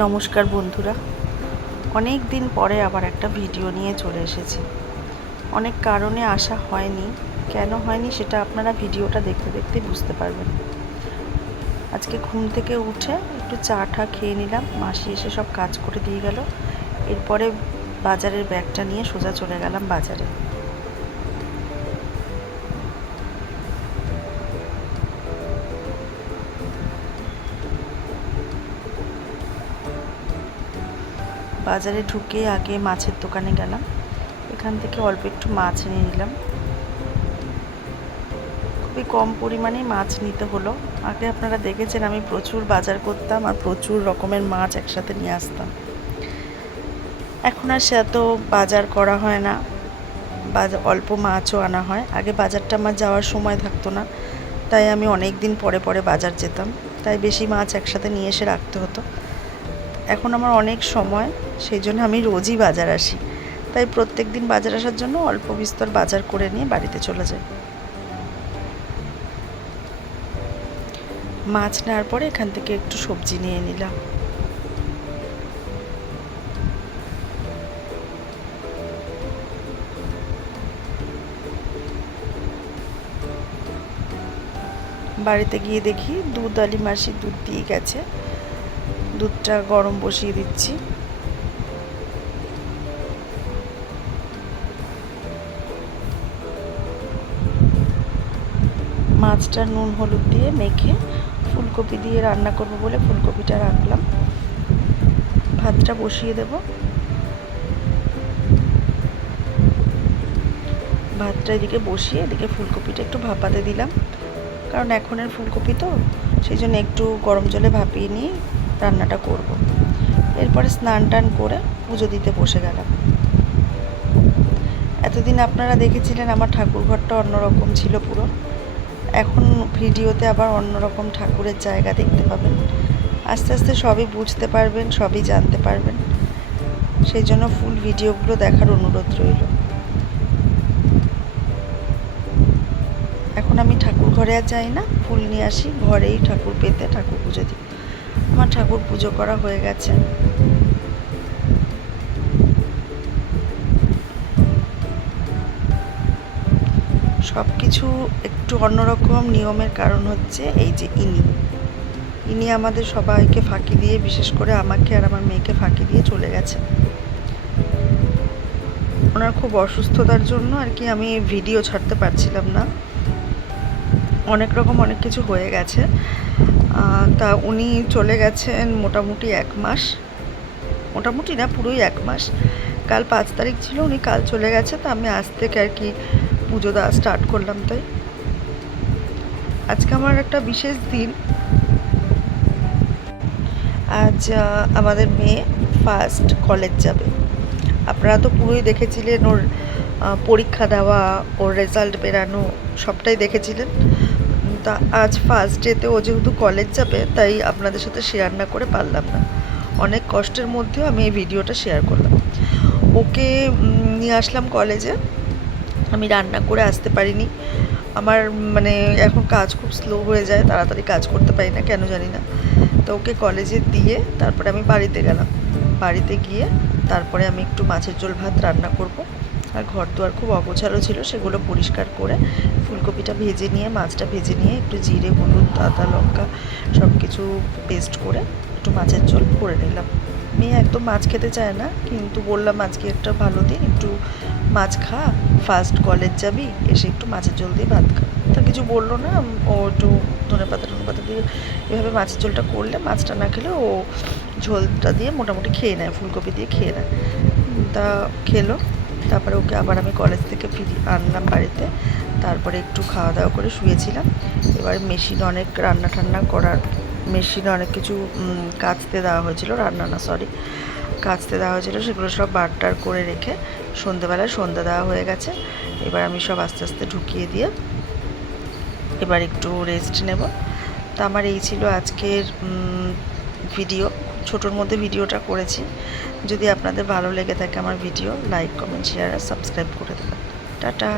নমস্কার বন্ধুরা। অনেক দিন পরে আবার একটা ভিডিও নিয়ে চলে এসেছি। অনেক কারণে আসা হয়নি। কেন হয়নি সেটা আপনারা ভিডিওটা দেখতে দেখতে বুঝতে পারবেন। আজকে ঘুম থেকে উঠে একটু চা টা খেয়ে নিলাম। মাসি এসে সব কাজ করে দিয়ে গেল। এরপরে বাজারের ব্যাগটা নিয়ে সোজা চলে গেলাম বাজারে। বাজারে ঢুকে আগে মাছের দোকানে গেলাম। এখান থেকে অল্প একটু মাছ নিয়ে নিলাম। খুবই কম পরিমাণে মাছ নিতে হলো। আগে আপনারা দেখেছেন আমি প্রচুর বাজার করতাম আর প্রচুর রকমের মাছ একসাথে নিয়ে আসতাম। এখন আর সে এত বাজার করা হয় না। বাজার অল্প মাছও আনা হয়। আগে বাজারটা আমার যাওয়ার সময় থাকতো না। তাই আমি অনেক দিন পরে পরে বাজার যেতাম। তাই বেশি মাছ একসাথে নিয়ে এসে রাখতে হতো। এখন আমার অনেক সময় সেই জন্য আমি রোজই বাজার আসি। তাই প্রত্যেক দিন বাজার আসার জন্য অল্প বিস্তর বাজার করে নিয়ে বাড়িতে চলে যাই। মাছ নেওয়ার পরে এখান থেকে একটু সবজি নিয়ে নিলাম। বাড়িতে গিয়ে দেখি দুধ আলি মাসি দুধ দিয়ে গেছে। দুধটা গরম বসিয়ে দিচ্ছি। মাছটা নুন, হলুদ দিয়ে মেখে ফুলকপি দিয়ে রান্না করব বলে ফুলকপিটা রাখলাম। ভাতটা বসিয়ে দেব। ভাতটা এদিকে বসিয়ে এদিকে ফুলকপিটা একটু ভাপাতে দিলাম। কারণ এখনের ফুলকপি তো, সেই জন্য একটু গরম জলে ভাপিয়ে নিয়ে রান্নাটা করব। এরপরে স্নান টান করে পুজো দিতে বসে গেলাম। এতদিন আপনারা দেখেছিলেন আমার ঠাকুর ঘরটা অন্যরকম ছিল পুরো। এখন ভিডিওতে আবার অন্যরকম ঠাকুরের জায়গা দেখতে পাবেন। আস্তে আস্তে সবই বুঝতে পারবেন, সবই জানতে পারবেন। সেই জন্য ফুল ভিডিওগুলো দেখার অনুরোধ রইল। এখন আমি ঠাকুর ঘরে আর যাই না, ফুল নিয়ে আসি, ঘরেই ঠাকুর পেতে ঠাকুর পুজো দিই। আমার ঠাকুর পুজো করা হয়ে গেছে। সব কিছু একটু অন্যরকম নিয়মের কারণ হচ্ছে এই যে ইনি। ইনি আমাদের সবাইকে ফাঁকি দিয়ে, বিশেষ করে আমাকে আর আমার মেয়েকে ফাঁকি দিয়ে চলে গেছে ওনার খুব অসুস্থতার জন্য আর কি আমি ভিডিও ছাড়তে পারছিলাম না। অনেক রকম অনেক কিছু হয়ে গেছে। তা উনি চলে গেছেন মোটামুটি এক মাস। মোটামুটি না, পুরোই এক মাস। কাল পাঁচ তারিখ ছিল, উনি কাল চলে গেছে, তা আমি আজ থেকে আর কি পুজো দেওয়া স্টার্ট করলাম তাই। আজকে আমার একটা বিশেষ দিন। আজ আমাদের মেয়ে ফার্স্ট কলেজ যাবে। আপনারা তো পুরোই দেখেছিলেন ওর পরীক্ষা দেওয়া, ওর রেজাল্ট বেরানো, সবটাই দেখেছিলেন। তা আজ ফার্স্ট ডেতে ও যেহেতু কলেজ যাবে, তাই আপনাদের সাথে শেয়ার না করে পারলাম না। অনেক কষ্টের মধ্যেও আমি এই ভিডিওটা শেয়ার করলাম। ওকে নিয়ে আসলাম কলেজে আমি রান্না করে আসতে পারিনি। আমার মানে এখন কাজ খুব স্লো হয়ে যায়, তাড়াতাড়ি কাজ করতে পারি না, কেন জানি না। তো ওকে কলেজে দিয়ে তারপরে আমি বাড়িতে গেলাম। বাড়িতে গিয়ে তারপরে আমি একটু মাছের ঝোল ভাত রান্না করব। আর ঘর দুয়ার খুব অগোছালো ছিল, সেগুলো পরিষ্কার করে ফুলকপিটা ভেজে নিয়ে, মাছটা ভেজে নিয়ে একটু জিরে, হলুদ, আদা, লঙ্কা সব কিছু পেস্ট করে একটু মাছের ঝোল করে নিলাম। মেয়ে একদম মাছ খেতে চায় না, কিন্তু বললাম আজকে একটা ভালো দিন, একটু মাছ খা ফার্স্ট কলেজ যাবি, এসে একটু মাছের ঝোল দিয়ে ভাত খা। তা কিছু বলল না, ও একটু ধনে পাতা, টনে পাতা দিয়ে এভাবে মাছের ঝোলটা করলে, মাছটা না খেলে ও ঝোলটা দিয়ে মোটামুটি খেয়ে নেয়, ফুলকপি দিয়ে খেয়ে নেয়। তা খেলো, তারপরে ওকে আবার আমি কলেজ থেকে ফিরি আনলাম বাড়িতে। তারপরে একটু খাওয়া দাওয়া করে শুয়েছিলাম। এবার মেশিন অনেক রান্না টান্না করার মেশিনে অনেক কিছু কাচতে দেওয়া হয়েছিল, রান্না না সরি কাচতে দেওয়া হয়েছিল, সেগুলো সব বারটার করে রেখে সন্ধেবেলায় সন্ধ্যা দেওয়া হয়ে গেছে। এবার আমি সব আস্তে আস্তে ঢুকিয়ে দিয়ে এবার একটু রেস্ট নেব। তা আমার এই ছিল আজকের ভিডিও ছোটোর মধ্যে ভিডিওটা করেছি। যদি আপনাদের ভালো লেগে থাকে আমার ভিডিও লাইক কমেন্ট শেয়ার আর সাবস্ক্রাইব করে দেবেন। টাটা!